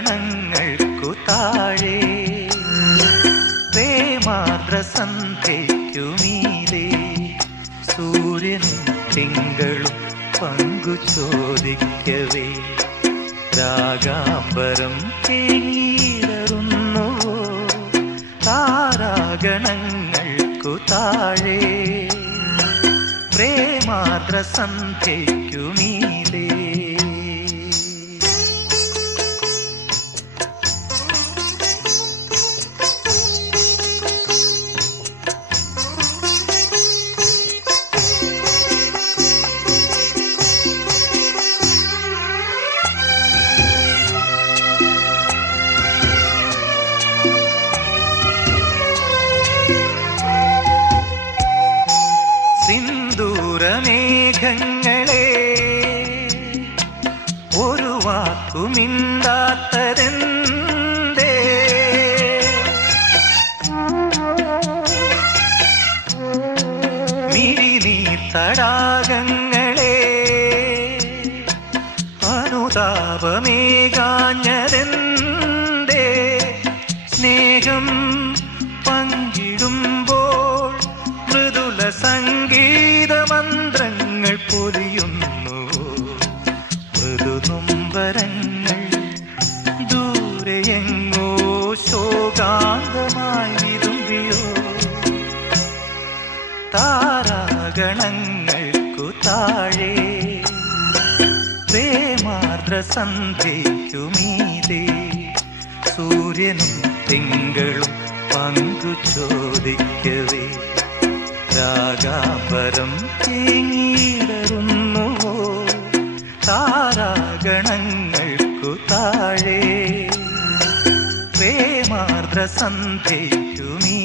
താരാഗണങ്ങൾക്കു താഴെ പ്രേമാർദ്ര സന്ധ്യയ്ക്കുമീലേ സൂര്യനും തിങ്കളും പങ്കു ചോദിക്കവേ. രാഗാംബരം തേങ്ങിയിടറുന്നുവോ താരാഗണങ്ങൾക്കു താഴെ പ്രേമാർദ്ര സിന്ദൂരമേഘങ്ങളെ ഒരു വാക്കുമിണ്ടാത്തതെന്തേ? മിഴിനീ തടാകങ്ങളെ അനുതാപമേകാഞ്ഞതെന്തേ? താരാഗണങ്ങൾക്കു താഴെ പ്രേമാർദ്ര സന്ധ്യയ്ക്കുമീതേ സൂര്യനും തിങ്കളും പങ്കു ചോദിക്കവേ. രാഗാപരം തേങ്ങിയിടറുന്നുവോ താരാഗണങ്ങൾക്കു താഴെ പ്രേമാർദ്ര സന്ധ്യയ്ക്കുമീതേ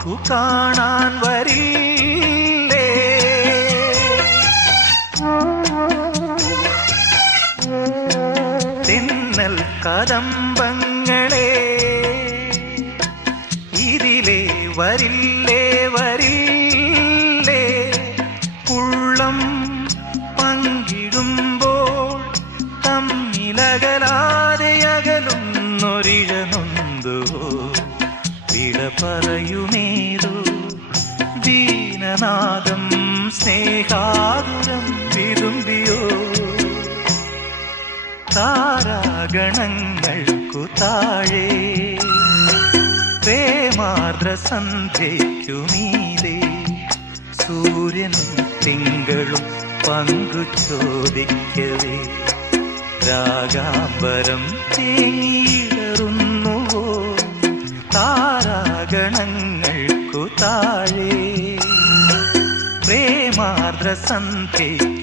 നോക്കു കാണാൻ വരില്ലേ? തിന്നൽ കദംബങ്ങളെ ഇതിലേ വരില്ലേ വരില്ലേ പറയുമേതോ ദീനനാദം സ്നേഹാതുരം വിതുമ്പിയോ? താരാഗണങ്ങൾക്കു താഴെ പ്രേമാർദ്ര സന്ധ്യയ്ക്കുമീതേ സൂര്യനും തിങ്കളും പങ്കു ചോദിക്കവേ. രാഗാംബരം തേങ്ങിയിടറുന്നുവോ ळी प्रेमार्द्रसन्ति।